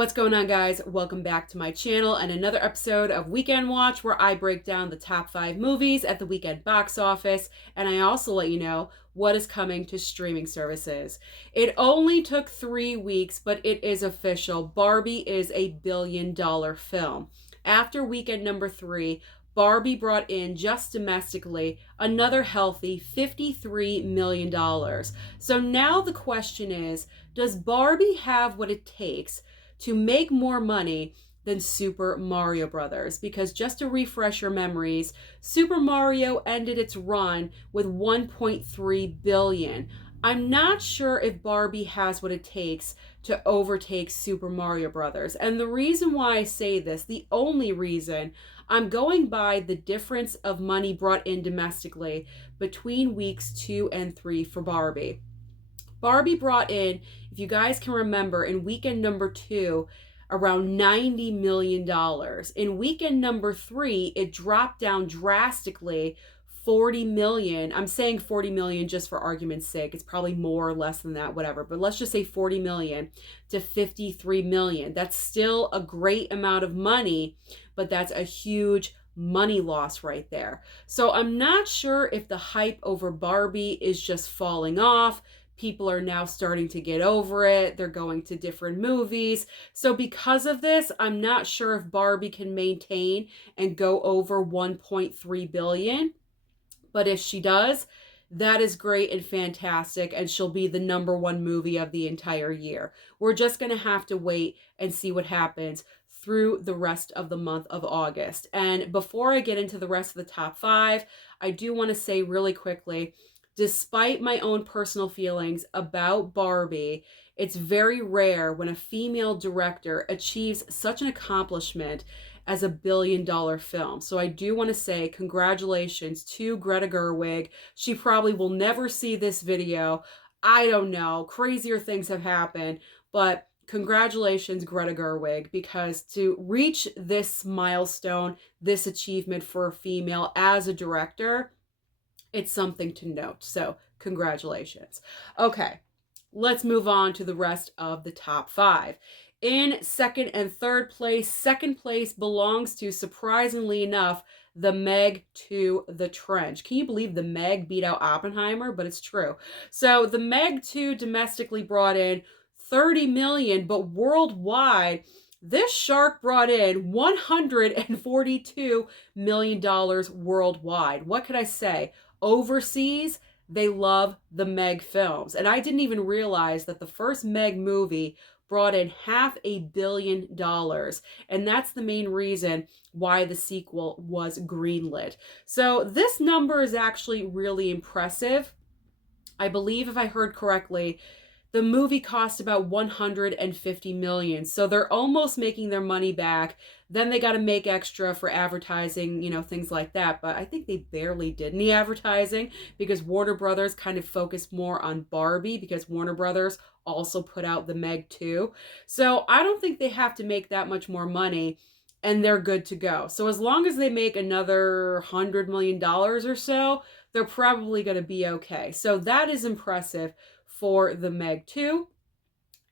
What's going on, guys? Welcome back to my channel and another episode of Weekend Watch, where I break down the top 5 movies at the weekend box office, and I also let you know what is coming to streaming services. It only took 3 weeks, but it is official. Barbie is a billion-dollar film. After weekend number 3, Barbie brought in, just domestically, another healthy $53 million. So now the question is, does Barbie have what it takes to make more money than Super Mario Brothers? Because just to refresh your memories, Super Mario ended its run with 1.3 billion. I'm not sure if Barbie has what it takes to overtake Super Mario Brothers. And the reason why I say this, the only reason, I'm going by the difference of money brought in domestically between weeks 2 and 3 for Barbie. Barbie brought in, if you guys can remember, in weekend number 2, around $90 million. In weekend number 3, it dropped down drastically, 40 million. I'm saying 40 million just for argument's sake. It's probably more or less than that, whatever. But let's just say 40 million to 53 million. That's still a great amount of money, but that's a huge money loss right there. So I'm not sure if the hype over Barbie is just falling off. People are now starting to get over it. They're going to different movies. So because of this, I'm not sure if Barbie can maintain and go over 1.3 billion. But if she does, that is great and fantastic, and she'll be the number 1 movie of the entire year. We're just going to have to wait and see what happens through the rest of the month of August. And before I get into the rest of the top 5, I do want to say really quickly, despite my own personal feelings about Barbie, it's very rare when a female director achieves such an accomplishment as a billion-dollar film. So I do want to say congratulations to Greta Gerwig. She probably will never see this video. I don't know. Crazier things have happened, but congratulations, Greta Gerwig, because to reach this milestone, this achievement for a female as a director, it's something to note. So congratulations. Okay, let's move on to the rest of the top 5. In second and third place, second place belongs to, surprisingly enough, The Meg 2: The Trench. Can you believe The Meg beat out Oppenheimer? But it's true. So The Meg 2 domestically brought in 30 million, but worldwide, this shark brought in $142 million worldwide. What could I say? Overseas, they love the Meg films. And I didn't even realize that the first Meg movie brought in $500 million. And that's the main reason why the sequel was greenlit. So this number is actually really impressive. I believe, if I heard correctly, the movie cost about 150 million. So they're almost making their money back. Then they got to make extra for advertising, things like that. But I think they barely did any advertising because Warner Brothers kind of focused more on Barbie, because Warner Brothers also put out the Meg 2. So I don't think they have to make that much more money, and they're good to go. So as long as they make another $100 million or so, they're probably going to be okay. So that is impressive for the Meg 2.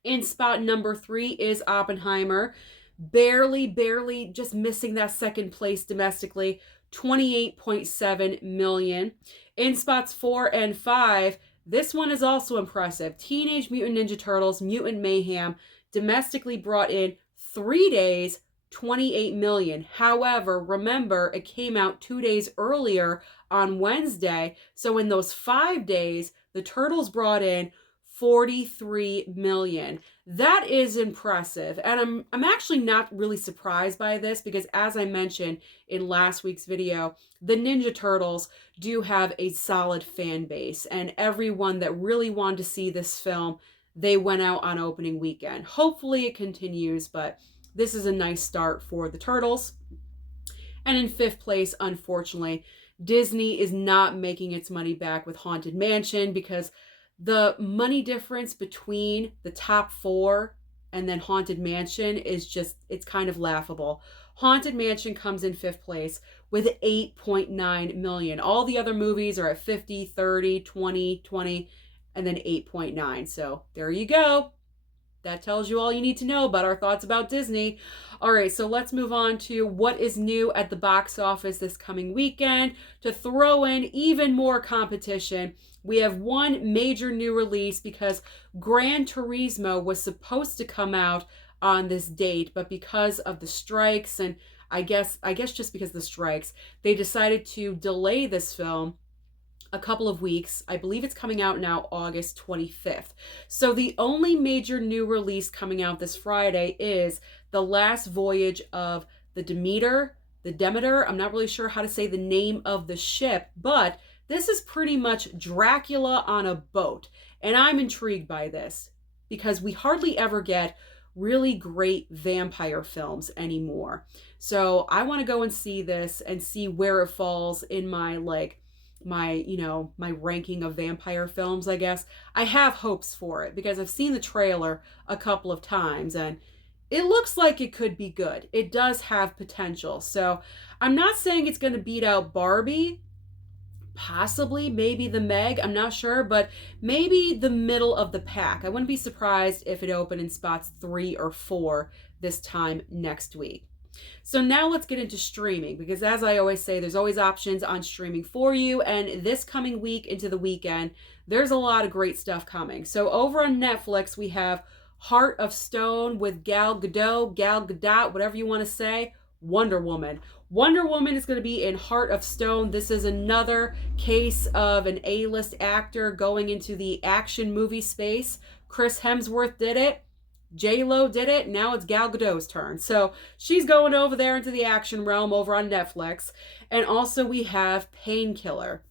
In spot number 3 is Oppenheimer. Barely just missing that second place domestically, 28.7 million. In spots 4 and 5, this one is also impressive. Teenage Mutant Ninja Turtles: Mutant Mayhem domestically brought in 3 days, 28 million. However, remember, it came out 2 days earlier on Wednesday. So in those 5 days, the Turtles brought in 43 million. That is impressive. And I'm actually not really surprised by this, because as I mentioned in last week's video, the Ninja Turtles do have a solid fan base, and everyone that really wanted to see this film, they went out on opening weekend. Hopefully it continues, but this is a nice start for the Turtles. And in 5th place, unfortunately, Disney is not making its money back with Haunted Mansion, because the money difference between the top 4 and then Haunted Mansion is just, it's kind of laughable. Haunted Mansion comes in 5th place with 8.9 million. All the other movies are at 50, 30, 20, 20, and then 8.9. So there you go. that tells you all you need to know about our thoughts about Disney. All right, so let's move on to what is new at the box office this coming weekend. To throw in even more competition, we have one major new release because Gran Turismo was supposed to come out on this date, but because of the strikes and I guess just because of the strikes, they decided to delay this film a couple of weeks. I believe it's coming out now August 25th. So the only major new release coming out this Friday is The Last Voyage of the Demeter. I'm not really sure how to say the name of the ship, but this is pretty much Dracula on a boat. And I'm intrigued by this because we hardly ever get really great vampire films anymore. So I want to go and see this and see where it falls in my my ranking of vampire films, I guess. I have hopes for it because I've seen the trailer a couple of times and it looks like it could be good. It does have potential. So I'm not saying it's going to beat out Barbie, possibly, maybe the Meg, I'm not sure, but maybe the middle of the pack. I wouldn't be surprised if it opened in spots 3 or 4 this time next week. So now let's get into streaming because as I always say, there's always options on streaming for you. And this coming week into the weekend, there's a lot of great stuff coming. So over on Netflix, we have Heart of Stone with Gal Gadot, whatever you want to say, Wonder Woman. Wonder Woman is going to be in Heart of Stone. This is another case of an A-list actor going into the action movie space. Chris Hemsworth did it. J-Lo did it. Now it's Gal Gadot's turn. So she's going over there into the action realm over on Netflix. And also we have Painkiller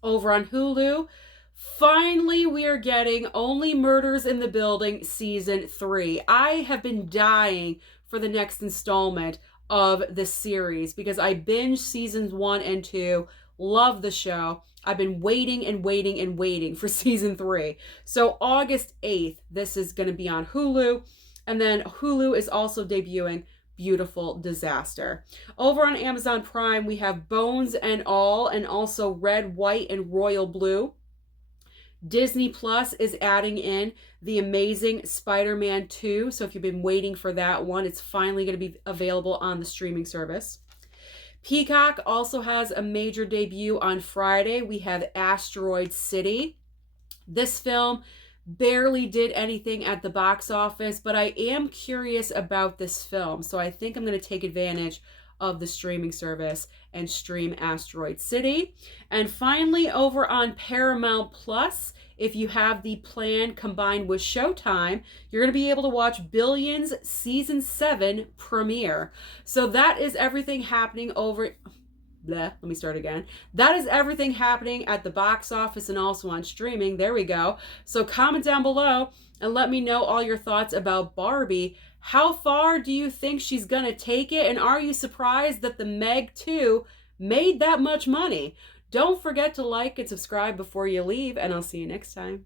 over on Hulu. Finally, we are getting Only Murders in the Building Season 3. I have been dying for the next installment of this series because I binged seasons 1 and 2. Love the show. I've been waiting and waiting and waiting for season 3. So August 8th, this is going to be on Hulu. And then Hulu is also debuting Beautiful Disaster. Over on Amazon Prime, we have Bones and All, and also Red, White, and Royal Blue. Disney Plus is adding in The Amazing Spider-Man 2. So if you've been waiting for that one, it's finally going to be available on the streaming service. Peacock also has a major debut on Friday. We have Asteroid City. This film barely did anything at the box office, but I am curious about this film. So I think I'm going to take advantage of the streaming service and stream Asteroid City. And finally, over on Paramount Plus, if you have the plan combined with Showtime, you're going to be able to watch Billions Season 7 premiere. So that is everything happening over... Let me start again. That is everything happening at the box office and also on streaming. There we go. So comment down below and let me know all your thoughts about Barbie. How far do you think she's going to take it? And are you surprised that the Meg 2 made that much money? Don't forget to like and subscribe before you leave, and I'll see you next time.